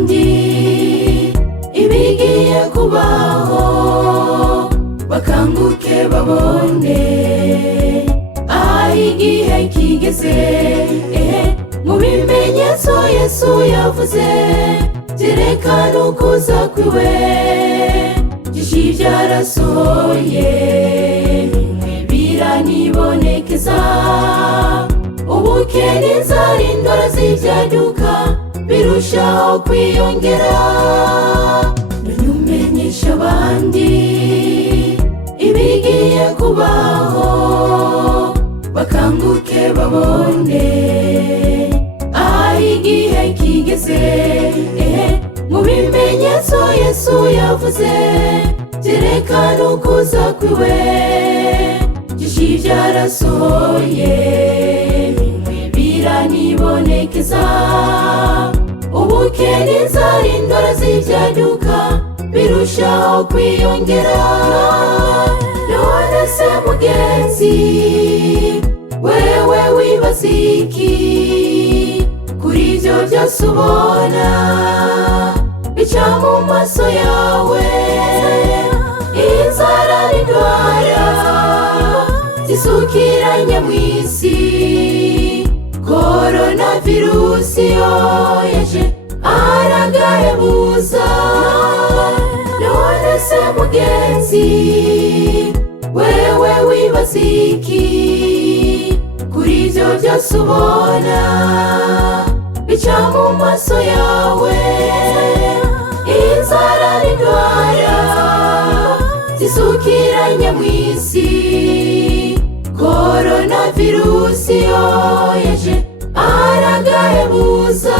abandi ibigiye kubaho, bakanguke babone aho igihe kigeze. Mu bimenyetso Yesu yavuze byerekana ukuza kwiwe, byinshi byarasohoye bimwe biranibonekeza. Ubukene, inzara, indwara z'ibyaduka birushaho kwiyongera. None umenyesha abandi ibigiye kubaho, bakanguke babone aho igihe kigeze. Mu bimenyetso Yesu yavuze byerekana ukuza kwiwe, byinshi byarasohoye bimwe biranibonekeza. Ubukene, inzara, indwara z'ibyaduka birushaho kwiyongera. None se mugenzi, wewe wibaza iki kuri ibyo byose ubona bica mu maso yawe? Inzara n'indwara zisukiranye mu isi, koronavirusi yo yaje aragahebuza. None se mugenzi, wewe wibaza iki kuri ibyo byose ubona bica mu maso yawe? Inzara n'indwara zisukiranye mu isi, koronavirusi yo yaje aragahebuza.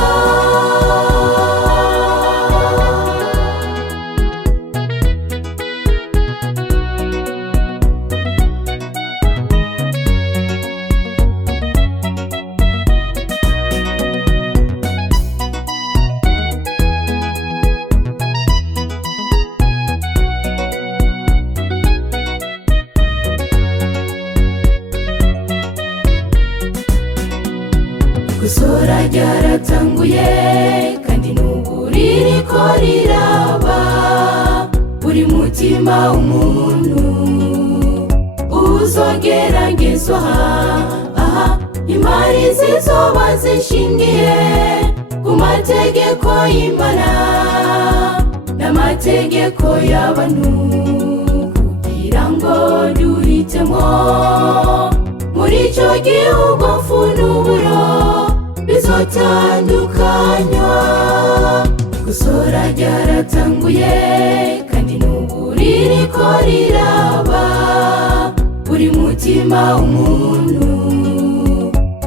Gusora ryaratanguye kandi n'ubu ririko riraba. Buri mutima w'umuntu uzogeragezwa, imari zizoba zishingiye ku mategeko y'Imana n'amategeko y'abantu, kugira ngo duhitemo muri ico gihugu mfunuburo bizotandukanywa. Gusora ryaratanguye kandi n'ubu ririko riraba. Buri mutima w'umuntu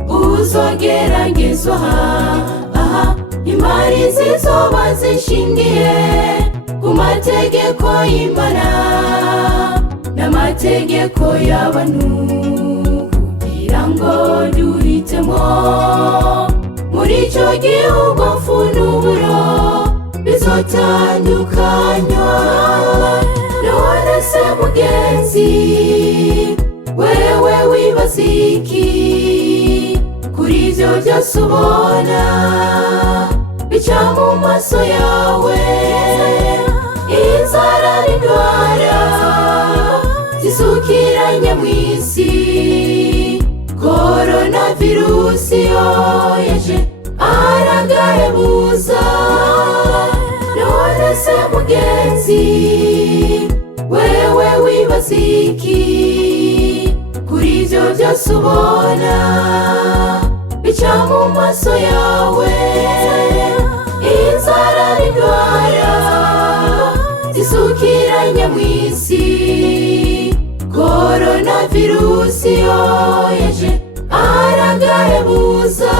uzogeragezwa, imari zizoba zishingiye ku mategeko y'Imana n'amategeko y'abantu, kugira ngo duhitemo muri ico gihugu mfunuburo bizotandukanywa. None se mugenzi, wewe wibaza iki kuri ibyo byose ubona bica mu maso yawe? Inzara n'indwara zisukiranye mu isi, koronavirusi yo yaje aragahebuza. None se mugenzi, wewe wibaza iki kuri ibyo byose ubona bica mu maso yawe? Inzara n'indwara zisukiranye mu isi, koronavirusi yo yaje aragahebuza.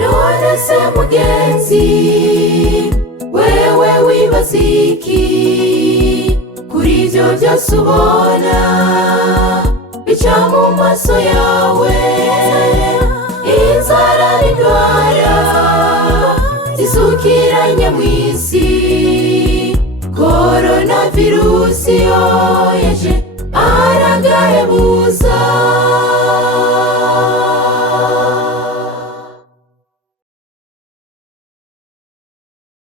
None se mugenzi, wewe wibaza iki kuri ibyo byose ubona bica mu maso yawe? Inzara n'indwara zisukiranye mu isi, koronavirusi yo yaje aragahebuza.